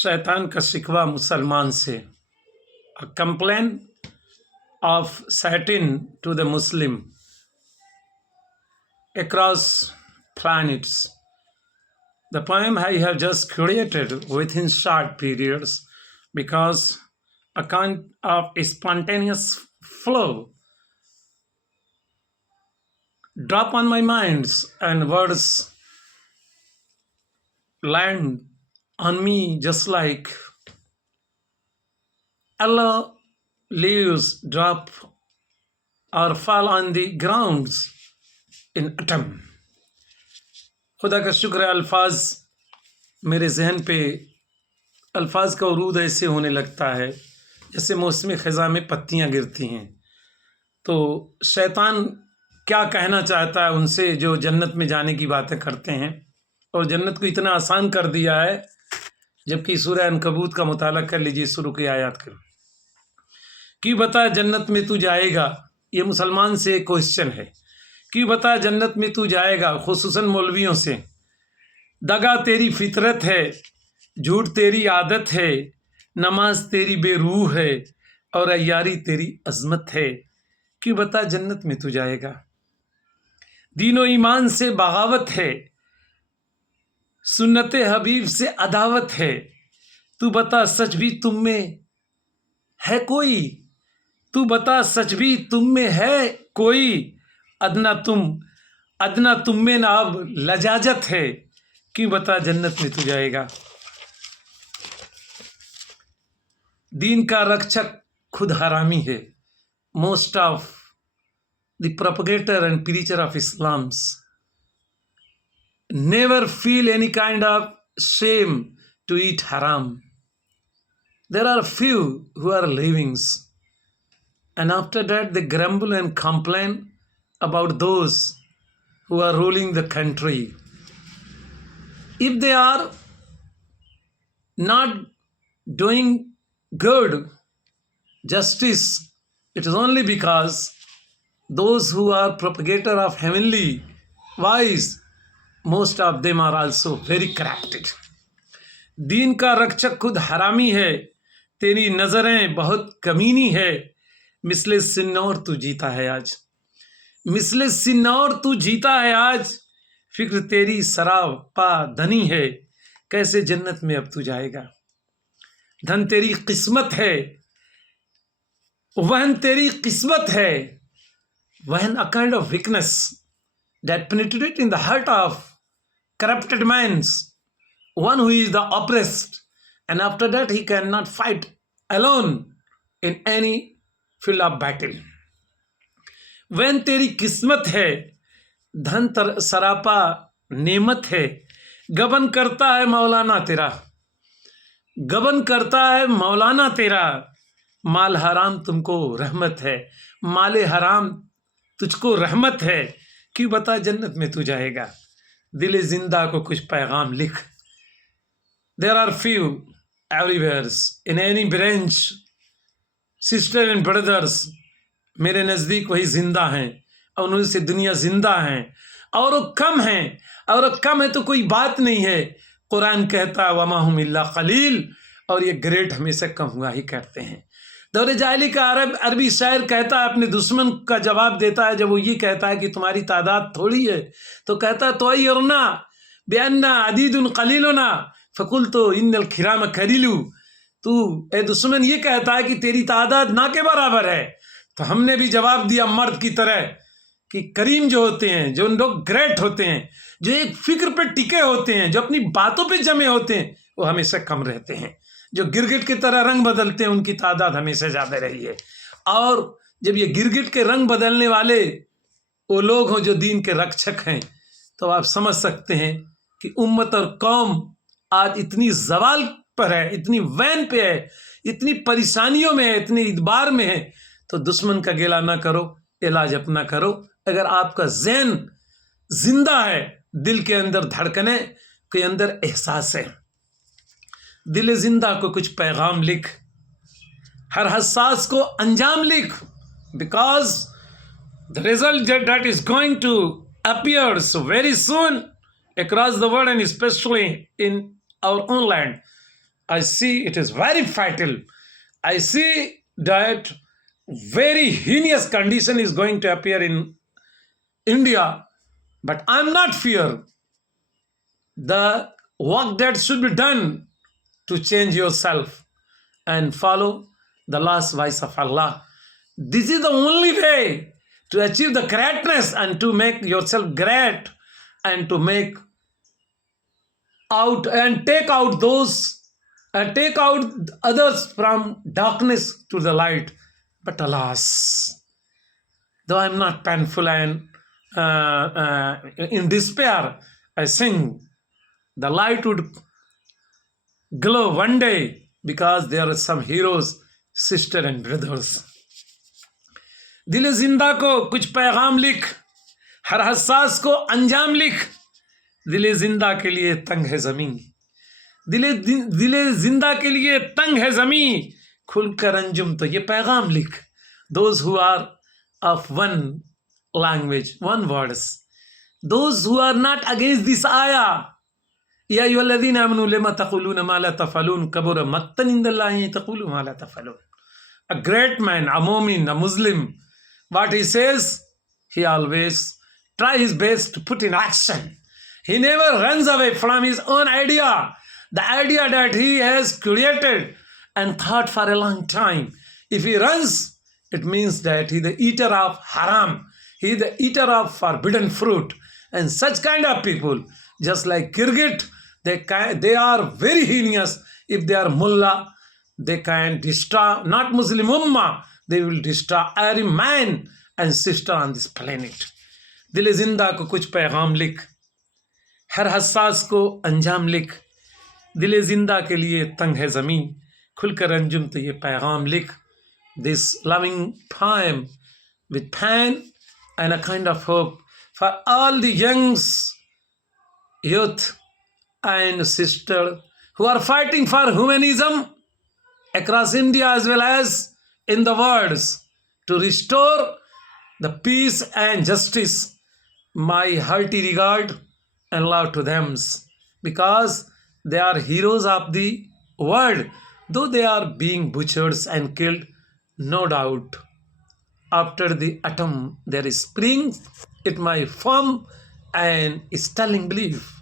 शैतान का शिकवा मुसलमान से, a complaint of Satan to the Muslim across planets. The poem I have just created within short periods because a kind of a spontaneous flow drop on my minds and words land on me just like yellow leaves drop or fall on the grounds in autumn. खुदा का शुक्र है, अल्फाज मेरे जहन पे अल्फाज का उरूद ऐसे होने लगता है जैसे मौसमी ख़ज़ा में पत्तियां गिरती हैं। तो शैतान क्या कहना चाहता है उनसे जो जन्नत में जाने की बातें करते हैं और जन्नत को इतना आसान कर दिया है, जबकि सूरह अनकबूत का मुताला कर लीजिए, शुरू की आयत कर क्यों बता जन्नत में तू जाएगा। ये मुसलमान से एक क्वेश्चन है, क्यों बता जन्नत में तू जाएगा, खुसूसन मौलवियों से। दगा तेरी फितरत है, झूठ तेरी आदत है, नमाज तेरी बेरूह है और अय्यारी तेरी अजमत है, क्यों बता जन्नत में तू जाएगा। दीनो ईमान से बगावत है, सुन्नत हबीब से अदावत है, तू बता सच भी तुम में है कोई, तू बता सच भी तुम में है कोई, अदना तुम में ना अब लजाजत है, क्यों बता जन्नत में तू जाएगा। दीन का रक्षक खुद हरामी है, most of the propagator and preacher of Islams never feel any kind of shame to eat haram. There are few who are livings, and after that they grumble and complain about those who are ruling the country. If they are not doing good justice, it is only because those who are propagator of heavenly wise, most of them are also very corrupted. दीन का रक्षक खुद हरामी है, तेरी नजरें बहुत कमीनी है, मिसले सिन्नौर तू जीता है आज, मिसले सिन्नौर तू जीता है आज, फिक्र तेरी सरापा धनी है, कैसे जन्नत में अब तू जाएगा। धन तेरी किस्मत है, वहन तेरी किस्मत है, वहन a kind of weakness that penetrate in the heart of corrupted minds, one who is the oppressed, and after that he cannot fight alone in any field of battle. when तेरी किस्मत है, धन सरापा नेमत है, गबन करता है मौलाना तेरा, गबन करता है मौलाना तेरा, माल हराम तुमको रहमत है, माले हराम तुझको रहमत है, क्यों बता जन्नत में तू जाएगा। दिल जिंदा को कुछ पैगाम लिख। There are few everywhere in any branch, sister and brothers, मेरे नज़दीक वही जिंदा हैं और उनसे दुनिया जिंदा हैं, और वो कम हैं, और वो कम है तो कोई बात नहीं है। कुरान कहता है वमा हुम इल्ला कलील, और ये ग्रेट हमेशा कम हुआ ही करते हैं। दौरे जाहिली का अरबी शायर कहता है, अपने दुश्मन का जवाब देता है, जब वो ये कहता है कि तुम्हारी तादाद थोड़ी है, तो कहता है तो यरना बेअन्ना अदीदुन कलीलुना फकुल तो इन्नल खिराम करीलू। तू ए दुश्मन ये कहता है कि तेरी तादाद ना के बराबर है, तो हमने भी जवाब दिया मर्द की तरह कि करीम जो होते हैं, जो लोग ग्रेट होते हैं, जो एक फिक्र पे टिके होते हैं, जो अपनी बातों पे जमे होते हैं, वो हमेशा कम रहते हैं। जो गिरगिट की तरह रंग बदलते हैं उनकी तादाद हमेशा ज़्यादा रही है। और जब ये गिरगिट के रंग बदलने वाले वो लोग हों जो दीन के रक्षक हैं, तो आप समझ सकते हैं कि उम्मत और कौम आज इतनी जवाल पर है, इतनी वैन पे है, इतनी परेशानियों में है, इतनी इदबार में है। तो दुश्मन का गिला ना करो, इलाज अपना करो। अगर आपका ज़हन जिंदा है, दिल के अंदर धड़कने के अंदर एहसास है, दिल जिंदा को कुछ पैगाम लिख, हर हसास को अंजाम लिख, because the result that is going to appear so very soon across the world and especially in our own land. I see it is very fatal. I see that very heinous condition is going to appear in India, but I'm not fear. The work that should be done to change yourself and follow the last voice of Allah. This is the only way to achieve the greatness and to make yourself great and to make out and take out those and take out others from darkness to the light. But alas, though I'm not painful and in despair, I sing the light would glow one day because there are some heroes, sister and brothers. दिल जिंदा को कुछ पैगाम लिख, हर हसास को अंजाम लिख. दिल जिंदा के लिए तंग है जमीन, दिल जिंदा के लिए तंग है जमीन. खुलकर अंजुम तो ये पैगाम लिख. Those who are of one language, one words, those who are not against this ayah. يا أيها الذين آمنوا لما تقولون ما لا تفعلون كبر مقتا عند الله أن تقولوا ما لا تفعلون. A great man, a mu'min, a Muslim, what he says, he always try his best to put in action. He never runs away from his own idea, the idea that he has created and thought for a long time. If he runs, it means that he is the eater of haram. He is the eater of forbidden fruit. And such kind of people, just like Girgit, they are very heinous. If they are mullah, they can destroy, not Muslim ummah, they will destroy every man and sister on this planet. दिल जिंदा को कुछ पैगाम लिख, हर हसास को अंजाम लिख. दिल जिंदा के लिए तंग है ज़मीन, खुलकर अंजुम तो ये पैगाम लिख. This loving poem with pain and a kind of hope for all the young youth and sister who are fighting for humanism across India as well as in the world to restore the peace and justice. My hearty regard and love to them because they are heroes of the world, though they are being butchered and killed. No doubt, after the atom there is spring, it my firm and sterling belief.